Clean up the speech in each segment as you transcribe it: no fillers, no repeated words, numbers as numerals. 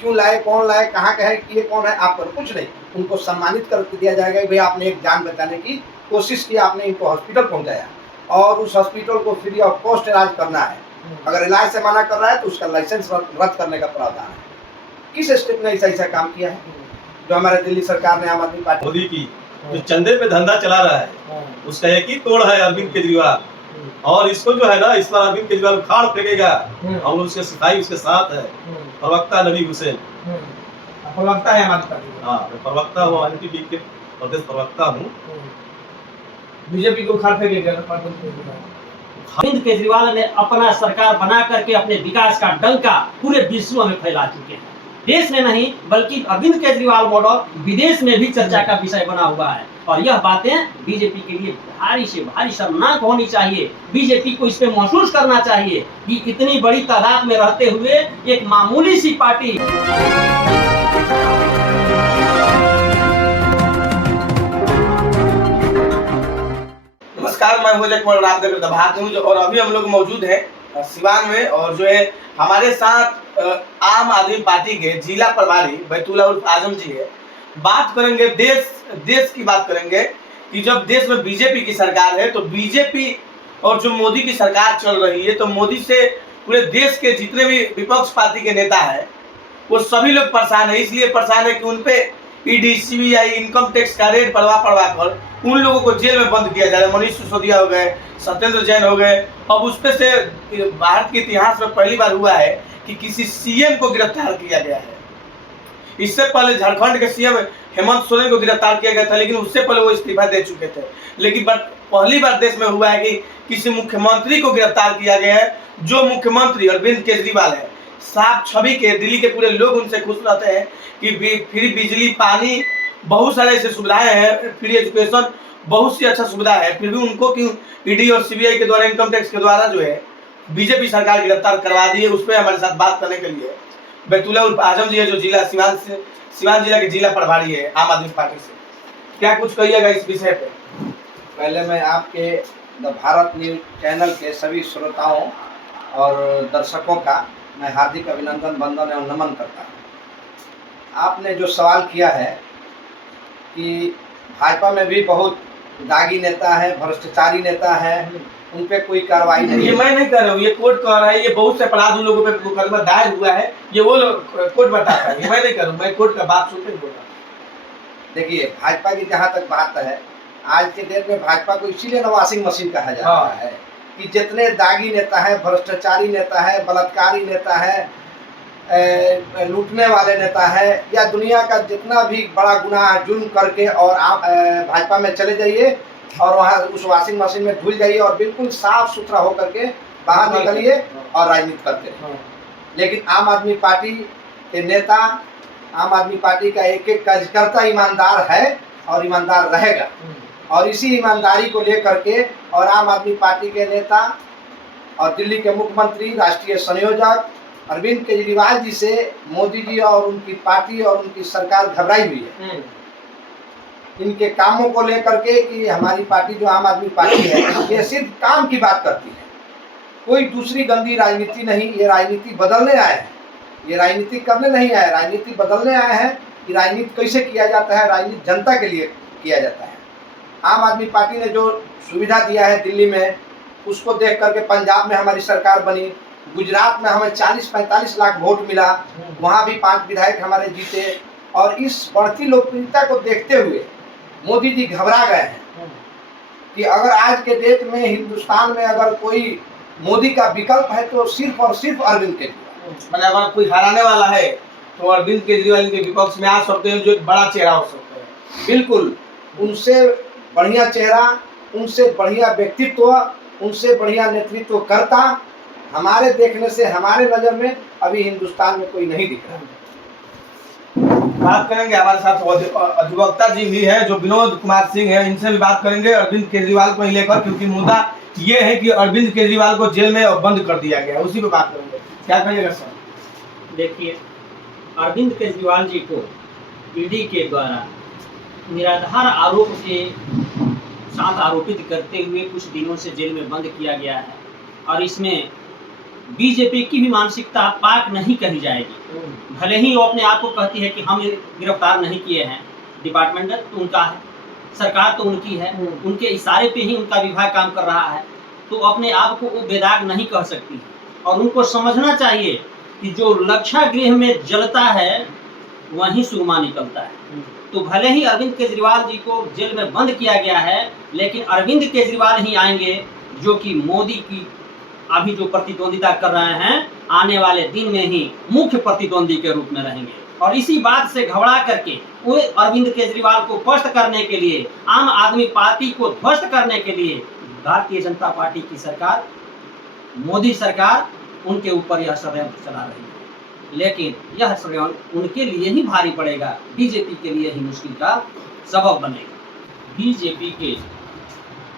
क्यों लाए, कौन लाए, कहाँ का है, ये कौन है, आप करो कुछ नहीं। उनको सम्मानित करके दिया जाएगा कि भाई आपने एक जान बचाने की कोशिश की, आपने इनको हॉस्पिटल पहुँचाया और उस हॉस्पिटल को फ्री ऑफ कॉस्ट इलाज करना है। अगर इलाज से मना कर रहा है तो उसका लाइसेंस रद्द करने का प्रावधान है। किस स्टेट ने ऐसा काम किया है जो हमारे दिल्ली सरकार ने, आम आदमी पार्टी मोदी की जो चंदे पे धंधा चला रहा है उसका एक ही तोड़ है अरविंद केजरीवाल। और इसको जो है ना, इस बार अरविंद केजरीवाल उखाड़ फेंकेगा। हम लोग उसके सिपाही उसके साथ है। प्रवक्ता नबी हुसैन प्रवक्ता है हमारे पार्टी। हाँ, मैं प्रवक्ता हूँ, एनपीपी के प्रदेश प्रवक्ता हूँ। बीजेपी को उखाड़ फेंकेगा। अरविंद केजरीवाल ने अपना सरकार बना करके अपने विकास का डंका पूरे विश्व में फैला चुके हैं। देश में नहीं बल्कि अरविंद केजरीवाल मॉडल विदेश में भी चर्चा का विषय बना हुआ है। और यह बातें बीजेपी के लिए भारी से भारी शर्मनाक होनी चाहिए। बीजेपी को इस पे महसूस करना चाहिए कि इतनी बड़ी तादाद में रहते हुए एक मामूली सी पार्टी। नमस्कार, मैं विजय कुमार, आप देख रहे हैं भारत न्यूज। और अभी हम लोग मौजूद हैं सिवान में और जो है हमारे साथ आम आदमी पार्टी के जिला प्रभारी बैतूला उर्फ आजम जी है। बात करेंगे देश की बात करेंगे कि जब देश में बीजेपी की सरकार है तो बीजेपी और जो मोदी की सरकार चल रही है तो मोदी से पूरे देश के जितने भी विपक्ष पार्टी के नेता है वो सभी लोग परेशान है। इसलिए परेशान है कि उन पे ईडी, सीबीआई, इनकम टैक्स का रेड पड़वा कर उन लोगों को जेल में बंद किया जा रहा है। मनीष सिसोदिया हो गए, सत्येंद्र जैन हो गए। अब उस पे से भारत के इतिहास में पहली बार हुआ है कि किसी सीएम को गिरफ्तार किया गया है। इससे पहले झारखंड के सीएम हेमंत सोरेन को गिरफ्तार किया गया था, लेकिन उससे पहले वो इस्तीफा दे चुके थे। लेकिन पहली बार देश में हुआ है कि किसी मुख्यमंत्री को गिरफ्तार किया गया है। जो मुख्यमंत्री अरविंद केजरीवाल है, साफ छवि के, दिल्ली के पूरे लोग उनसे खुश रहते हैं कि फ्री बिजली, पानी, बहुत सारे ऐसे सुविधाएं हैं, फ्री एजुकेशन, बहुत सी अच्छा सुविधा है। फिर भी उनको क्यों ईडी और सीबीआई के द्वारा, इनकम टैक्स के द्वारा जो है बीजेपी सरकार गिरफ्तार करवा दी है। उस पर हमारे साथ बात करने के लिए बैतूला उर्फ आजम जी है, जो जिला सिवान जिला के जिला प्रभारी है आम आदमी पार्टी से। क्या कुछ कहिएगा इस विषय पे? पहले मैं आपके द भारत न्यूज चैनल के सभी श्रोताओं और दर्शकों का मैं हार्दिक अभिनंदन, वंदन एवं नमन करता हूँ। आपने जो सवाल किया है कि भाजपा में भी बहुत दागी नेता है, भ्रष्टाचारी नेता है, उन पे कोई कार्रवाई नहीं। ये मैं नहीं कर रहा हूँ, ये कोर्ट कह रहा है। ये बहुत से अपराध उन लोगों पे मुकदमा दायर हुआ है, ये वो कोर्ट बताता है। मैं नहीं करूँ, मैं कोर्ट का बात सुनते ही बोल रहा हूँ। देखिए, भाजपा की जहाँ तक बात है, आज के डेट में भाजपा को इसीलिए ना वॉशिंग मशीन कहा जाता है कि जितने दागी नेता है, भ्रष्टाचारी नेता है, बलात्कारी नेता है, लूटने वाले नेता है, या दुनिया का जितना भी बड़ा गुनाह जुर्म करके और आप भाजपा में चले जाइए और वहाँ उस वॉशिंग मशीन में धुल जाइए और बिल्कुल साफ सुथरा होकर के बाहर निकलिए और राजनीति करते हैं। लेकिन आम आदमी पार्टी के नेता, आम आदमी पार्टी का एक एक कार्यकर्ता ईमानदार है और ईमानदार रहेगा। और इसी ईमानदारी को लेकर के और आम आदमी पार्टी के नेता और दिल्ली के मुख्यमंत्री, राष्ट्रीय संयोजक अरविंद केजरीवाल जी से मोदी जी और उनकी पार्टी और उनकी सरकार घबराई हुई है इनके कामों को लेकर के कि हमारी पार्टी जो आम आदमी पार्टी है ये सिर्फ काम की बात करती है, कोई दूसरी गंदी राजनीति नहीं। ये राजनीति बदलने आए हैं, ये राजनीति करने नहीं आए, राजनीति बदलने आए हैं कि राजनीति कैसे किया जाता है, राजनीति जनता के लिए किया जाता है। आम आदमी पार्टी ने जो सुविधा दिया है दिल्ली में, उसको देख करके पंजाब में हमारी सरकार बनी, गुजरात में हमें 40-45 लाख वोट मिला, वहाँ भी 5 विधायक हमारे जीते। और इस बढ़ती लोकप्रियता को देखते हुए मोदी जी घबरा गए हैं कि अगर आज के डेट में हिंदुस्तान में अगर कोई मोदी का विकल्प है तो सिर्फ और सिर्फ अरविंद केजरीवाल। मतलब अगर कोई हराने वाला है तो अरविंद केजरीवाल के विपक्ष में आ सकते हैं, जो एक बड़ा चेहरा हो सकता है। बिल्कुल, उनसे बढ़िया चेहरा, उनसे बढ़िया व्यक्तित्व, उनसे बढ़िया नेतृत्व करता हमारे देखने से, हमारे नज़र में अभी हिंदुस्तान में कोई नहीं दिख रहा। बात करेंगे, हमारे साथ अधिवक्ता जी भी है जो विनोद कुमार सिंह है, इनसे भी बात करेंगे अरविंद केजरीवाल को लेकर, क्योंकि मुद्दा ये है कि अरविंद केजरीवाल को जेल में बंद कर दिया गया है, उसी पे बात करेंगे। क्या कहिएगा सर? देखिए, अरविंद केजरीवाल जी को ईडी के द्वारा निराधार आरोप के साथ आरोपित करते हुए कुछ दिनों से जेल में बंद किया गया है। और इसमें बीजेपी की भी मानसिकता पाक नहीं कही जाएगी। भले ही वो अपने आप को कहती है कि हम गिरफ्तार नहीं किए हैं, डिपार्टमेंट तो उनका है, सरकार तो उनकी है, उनके इशारे पे ही उनका विभाग काम कर रहा है, तो अपने आप को वो बेदाग नहीं कह सकती है। और उनको समझना चाहिए कि जो लक्षागृह में जलता है वहीं सुरमा निकलता है। तो भले ही अरविंद केजरीवाल जी को जेल में बंद किया गया है, लेकिन अरविंद केजरीवाल ही आएंगे जो कि मोदी की अभी जो प्रतिद्वंदिता कर रहे हैं, आने वाले दिन में ही मुख्य प्रतिद्वंदी के रूप में रहेंगे। और इसी बात से घबरा करके वो अरविंद केजरीवाल को पस्त करने के लिए, आम आदमी पार्टी को ध्वस्त करने के लिए भारतीय जनता पार्टी की सरकार, मोदी सरकार उनके ऊपर यह षड्यंत्र चला रही है। लेकिन यह षड्यंत्र उनके लिए ही भारी पड़ेगा, बीजेपी के लिए ही मुश्किल का सबब बनेगा। बीजेपी के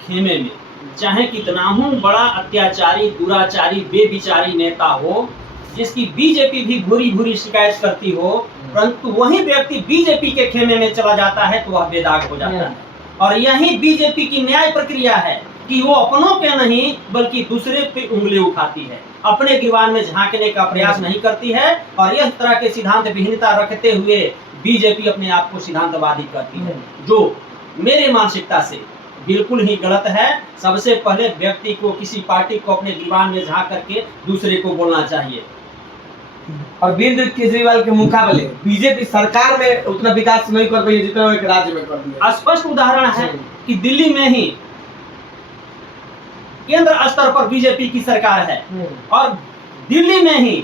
खेमे में चाहे कितना ही बड़ा अत्याचारी, दुराचारी, बेविचारी नेता हो, जिसकी बीजेपी भी भूरी भूरी शिकायत करती हो, परंतु वही व्यक्ति बीजेपी के खेमे में चला जाता है तो वह बेदाग हो जाता है। और यही बीजेपी की न्याय प्रक्रिया है कि वो अपनों के नहीं बल्कि दूसरे पे उंगली उठाती है, अपने गिरबान में झांकने का प्रयास नहीं करती है। और इस तरह के सिद्धांत विहीनता रखते हुए बीजेपी अपने आप को सिद्धांतवादी करती है, जो मेरे मानसिकता से बिल्कुल ही गलत है। सबसे पहले व्यक्ति को, किसी पार्टी को अपने गिरबान में झांक करके दूसरे को बोलना चाहिए। अरविंद केजरीवाल के मुकाबले बीजेपी सरकार में उतना विकास नहीं कर पाई जितना एक राज्य में कर दिया। स्पष्ट उदाहरण है कि दिल्ली में ही केंद्र स्तर पर बीजेपी की सरकार है और दिल्ली में ही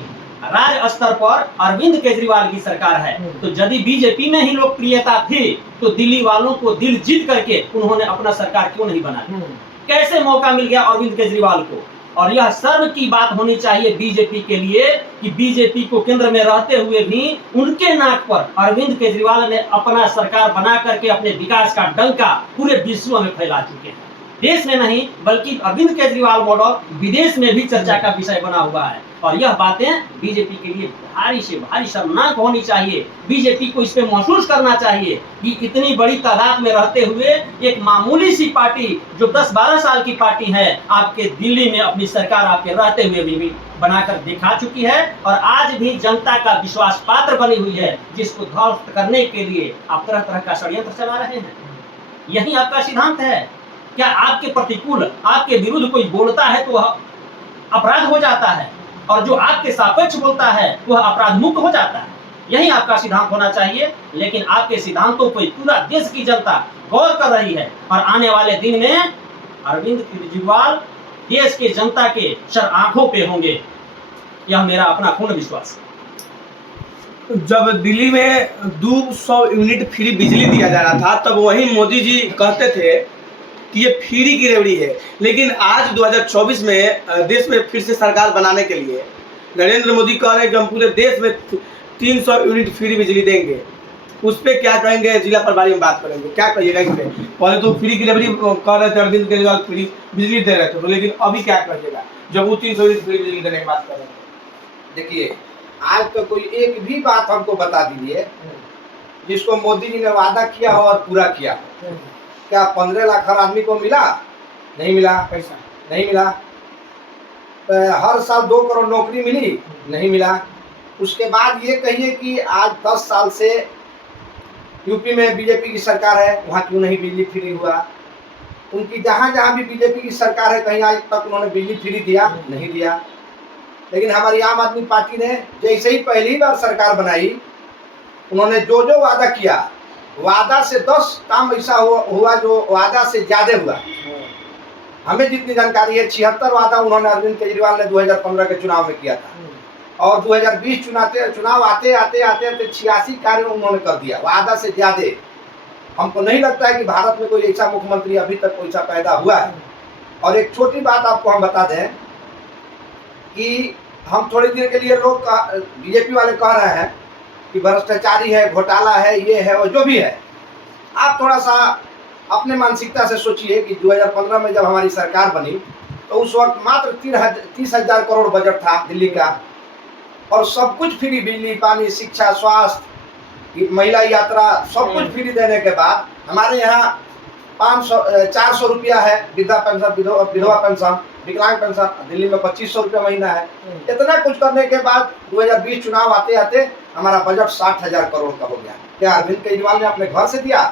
राज्य स्तर पर अरविंद केजरीवाल की सरकार है। तो यदि बीजेपी में ही लोकप्रियता थी तो दिल्ली वालों को दिल जीत करके उन्होंने अपना सरकार क्यों नहीं बनाया? कैसे मौका मिल गया अरविंद केजरीवाल को? और यह सर्व की बात होनी चाहिए बीजेपी के लिए कि बीजेपी को केंद्र में रहते हुए भी उनके नाक पर अरविंद केजरीवाल ने अपना सरकार बना करके अपने विकास का डंका पूरे विश्व में फैला चुके हैं। देश में नहीं बल्कि अरविंद केजरीवाल मॉडल विदेश में भी चर्चा का विषय बना हुआ है। और यह बातें बीजेपी के लिए भारी से भारी शर्मनाक होनी चाहिए। बीजेपी को इस पे महसूस करना चाहिए कि इतनी बड़ी तादाद में रहते हुए एक मामूली सी पार्टी जो 10-12 साल की पार्टी है, आपके दिल्ली में अपनी सरकार आपके रहते हुए भी बनाकर दिखा चुकी है और आज भी जनता का विश्वास पात्र बनी हुई है, जिसको ध्वस्त करने के लिए आप तरह तरह का षड्यंत्र चला रहे हैं। यही आपका सिद्धांत है क्या? आपके प्रतिकूल, आपके विरुद्ध कोई बोलता है तो वह अपराध हो जाता है और जो आपके सापेक्ष बोलता है वह अपराध मुक्त हो जाता है। यही आपका सिद्धांत होना चाहिए। लेकिन आपके सिद्धांतों पर पूरा देश की जनता गौर कर रही है और आने वाले दिन में अरविंद केजरीवाल देश के जनता के सर आंखों पे होंगे, यह मेरा अपना पूर्ण विश्वास है। जब दिल्ली में 200 यूनिट फ्री बिजली दिया जा रहा था तब वही मोदी जी कहते थे कि ये फ्री की रेवड़ी है। लेकिन आज 2024 में देश में फिर से सरकार बनाने के लिए नरेंद्र मोदी कह रहे हैं कि हम पूरे देश में 300 यूनिट फ्री बिजली देंगे। उस पर क्या कहेंगे? जिला प्रभारी में बात करेंगे, क्या कहिएगा इस पर? पहले तो फ्री की रेवड़ी कह रहे थे, अरविंद केजरीवाल फ्री बिजली दे रहे थे, तो लेकिन अभी क्या कहिएगा जब वो 300 यूनिट फ्री बिजली देने की बात कर रहे हैं? देखिए, आज तो कोई एक भी बात हमको बता दीजिए जिसको मोदी जी ने वादा किया हो और पूरा किया हो। क्या 15 लाख हर आदमी को मिला? नहीं मिला। पैसा नहीं मिला। हर साल 2 करोड़ नौकरी मिली? नहीं मिला। उसके बाद ये कहिए कि आज 10 साल से यूपी में बीजेपी की सरकार है, वहाँ क्यों नहीं बिजली फ्री हुआ? उनकी जहाँ जहाँ भी बीजेपी की सरकार है कहीं आज तक उन्होंने बिजली फ्री दिया? नहीं दिया। लेकिन हमारी आम आदमी पार्टी ने जैसे ही पहली बार सरकार बनाई, उन्होंने जो जो वादा किया, वादा से 10 काम ऐसा हुआ जो वादा से ज़्यादा हुआ। हमें जितनी जानकारी है 76 वादा उन्होंने अरविंद केजरीवाल ने 2015 के चुनाव में किया था और 2020 चुनाव आते 86 कार्य उन्होंने कर दिया, वादा से ज़्यादा। हमको नहीं लगता है कि भारत में कोई ऐसा मुख्यमंत्री अभी तक कोई सा पैदा हुआ है। और एक छोटी बात आपको हम बता दें कि हम थोड़ी देर के लिए लोग बीजेपी वाले कह रहे हैं कि भ्रष्टाचारी है, घोटाला है, ये है और जो भी है। आप थोड़ा सा अपने मानसिकता से सोचिए कि 2015 में जब हमारी सरकार बनी तो उस वक्त मात्र 30,000 करोड़ बजट था दिल्ली का और सब कुछ फ्री, बिजली, पानी, शिक्षा, स्वास्थ्य, महिला यात्रा, सब कुछ फ्री देने के बाद हमारे यहाँ 400 रुपया है वृद्धा पेंशन, विधवा पेंशन, विकलांग पेंशन, दिल्ली में 2500 रुपया महीना है। इतना कुछ करने के बाद 2020 चुनाव आते आते हमारा बजट 60,000 करोड़ का हो गया। क्या अरविंद केजरीवाल ने अपने घर से दिया?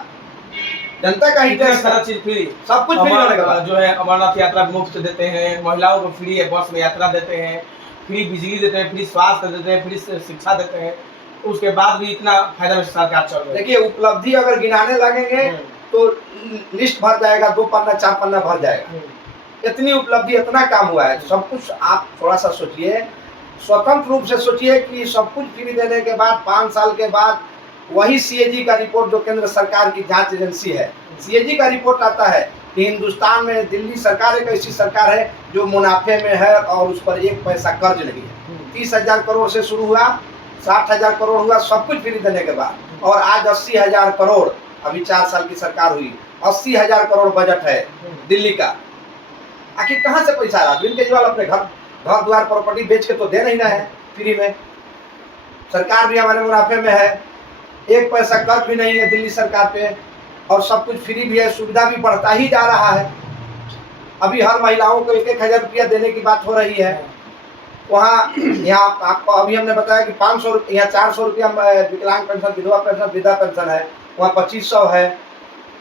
जनता का ही इतना टैक्स, सारा चीज फ्री, सब कुछ फ्री होने के बाद जो है अमरनाथ यात्रा मुफ्त देते हैं, महिलाओं को फ्री है बस में यात्रा देते हैं, फ्री बिजली देते हैं, फ्री स्वास्थ्य देते हैं, फ्री शिक्षा देते हैं। उसके बाद भी इतना फायदा में सरकार चल रही है। देखिए, उपलब्धि अगर गिनाने लगेंगे तो लिस्ट भर जाएगा, 2 पन्ना 4 पन्ना भर जाएगा। इतनी उपलब्धि, इतना काम हुआ है। सब कुछ आप थोड़ा सा सोचिए, स्वतंत्र रूप से सोचिए कि सब कुछ फ्री देने के बाद 5 साल के बाद वही सीएजी का रिपोर्ट, जो केंद्र सरकार की जांच एजेंसी है, सीएजी का रिपोर्ट आता है कि हिंदुस्तान में दिल्ली सरकार एक ऐसी सरकार है जो मुनाफे में है और उस पर 1 पैसा कर्ज नहीं है। 30,000 करोड़ से शुरू हुआ, 60,000 करोड़ हुआ, सब कुछ फ्री देने के बाद, और आज 80,000 करोड़, अभी 4 साल की सरकार हुई, 80,000 करोड़ बजट है दिल्ली का। आखिर कहाँ से पैसा आ रहा? अरविंद केजरीवाल अपने घर द्वार प्रॉपर्टी बेच के तो दे नहीं रहे हैं फ्री में। सरकार भी हमारे मुनाफे में है, 1 पैसा कर्ज भी नहीं है दिल्ली सरकार पे, और सब कुछ फ्री भी है, सुविधा भी बढ़ता ही जा रहा है। अभी हर महिलाओं को 1-1 हज़ार रुपया देने की बात हो रही है। वहाँ यहाँ आपको अभी हमने बताया कि 500, यहाँ 400 रुपया विकलांग पेंशन, विधवा पेंशन, वृद्धा पेंशन है, वहाँ 2500 है।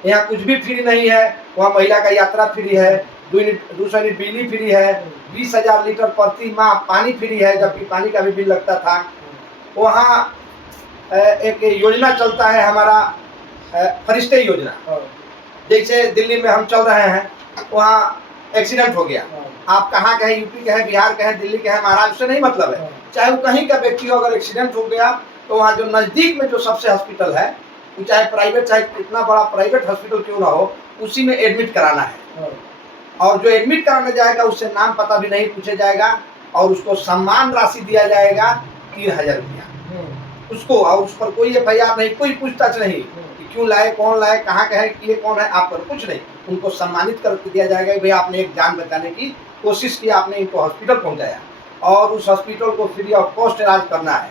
यहाँ कुछ भी फ्री नहीं है। वहाँ महिला का यात्रा फ्री है, 200 यूनिट बिजली फ्री है, 20,000 लीटर प्रति माह पानी फ्री है, जबकि पानी का भी बिल लगता था। वहाँ एक योजना चलता है हमारा, फरिश्ते योजना। जैसे दिल्ली में हम चल रहे हैं, वहाँ एक्सीडेंट हो गया, आप कहाँ के हैं, यूपी के हैं, बिहार के हैं, दिल्ली के हैं, महाराष्ट्र से नहीं मतलब है, चाहे वो कहीं का व्यक्ति हो, अगर एक्सीडेंट हो गया तो वहाँ जो नज़दीक में जो सबसे हॉस्पिटल है, वो चाहे प्राइवेट, चाहे इतना बड़ा प्राइवेट हॉस्पिटल क्यों ना हो, उसी में एडमिट कराना है। और जो एडमिट कराने जाएगा उससे नाम पता भी नहीं पूछा जाएगा, और उसको सम्मान राशि दिया जाएगा 3,000 रुपया उसको, और उस पर कोई FIR नहीं, कोई पूछताछ नहीं कि क्यों लाए, कौन लाए, कहाँ का है, ये कौन है, आप पर कुछ नहीं। उनको सम्मानित करके दिया जाएगा कि भाई आपने एक जान बचाने की कोशिश की, आपने इनको हॉस्पिटल पहुँचाया, और उस हॉस्पिटल को फ्री ऑफ कॉस्ट इलाज करना है।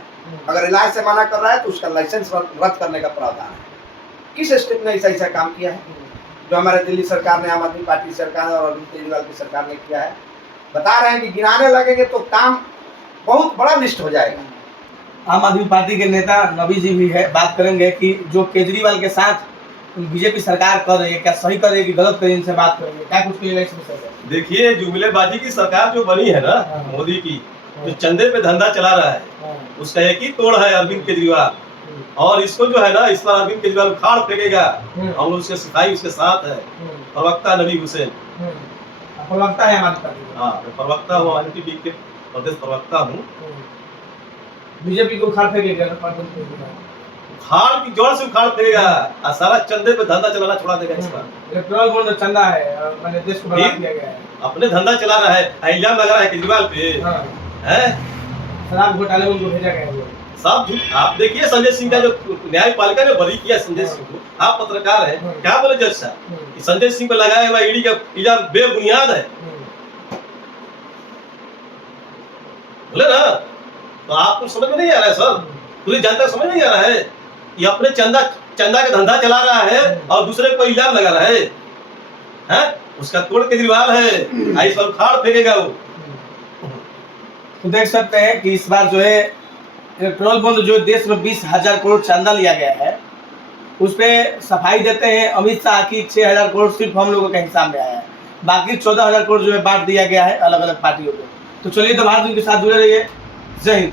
अगर इलाज से मना कर रहा है तो उसका लाइसेंस रद्द करने का प्रावधान है। किस स्टेट ने ऐसा काम किया है जो हमारे दिल्ली सरकार ने, आम आदमी पार्टी सरकार और अरविंद केजरीवाल की सरकार ने किया है? बता रहे हैं कि गिनाने लगेंगे तो काम बहुत बड़ा लिस्ट हो जाएगा। आम आदमी पार्टी के नेता नबी जी भी है, बात करेंगे कि जो केजरीवाल के साथ बीजेपी सरकार कर रही है, क्या सही कर रही है कि गलत कर रही है, इनसे बात करेंगे। क्या कुछ इलेक्शन? देखिए, जुमलेबाजी की सरकार जो बनी है ना मोदी की, जो चंदे पे धंधा चला रहा है, उसका एक ही तोड़ है अरविंद केजरीवाल। और इसको जो है ना, इस बार अरविंद केजरीवाल उखाड़ फेंकेगा। हम लोग उसके सिपाही उसके साथ है, प्रवक्ता नबी हुसैन। प्रवक्ता है हमारे पार्टी? हाँ, मैं प्रवक्ता हूँ, आईएनटीटी के प्रदेश प्रवक्ता हूँ। बीजेपी को उखाड़ फेंकेगा, उखाड़ की जोर से उखाड़ फेंकेगा, और सारा चंदे पे धंधा चलाना छोड़ा देगा इस बार। इलेक्टोरल बॉन्ड चंदा है, मैंने देश को बर्बाद किया गया है, अपने धंधा चला रहा है, इल्जाम लगा रहा है केजरीवाल पे। है शराब घोटाले में उनको भेजा गया है सब। आप देखिए संजय सिंह का जो न्यायपालिका ने बरी किया संजय सिंह को, आप पत्रकार हैं, क्या बोले जज साहब कि संजय सिंह पे लगाया हुआ ईडी का इल्जाम बेबुनियाद है, बोले ना? तो आपको समझ में नहीं आ रहा है सर, पूरी जनता समझ नहीं आ रहा है कि अपने चंदा का धंधा चला रहा है और दूसरे को इल्जाम लगा रहा है, हैं? उसका तोड़ केजरीवाल है, इस बार उखाड़ फेंकेगा वो। तो देख सकते हैं कि इस बार जो है इलेक्ट्रॉल बॉन्ड जो देश में 20,000 करोड़ चंदा लिया गया है, उस पर सफाई देते हैं अमित शाह की 6,000 करोड़ सिर्फ हम लोगों के हिसाब में आया है, बाकी 14,000 करोड़ जो है बांट दिया गया है अलग अलग पार्टियों को। तो चलिए, तो भारत के साथ जुड़े रहिए। जय हिंद।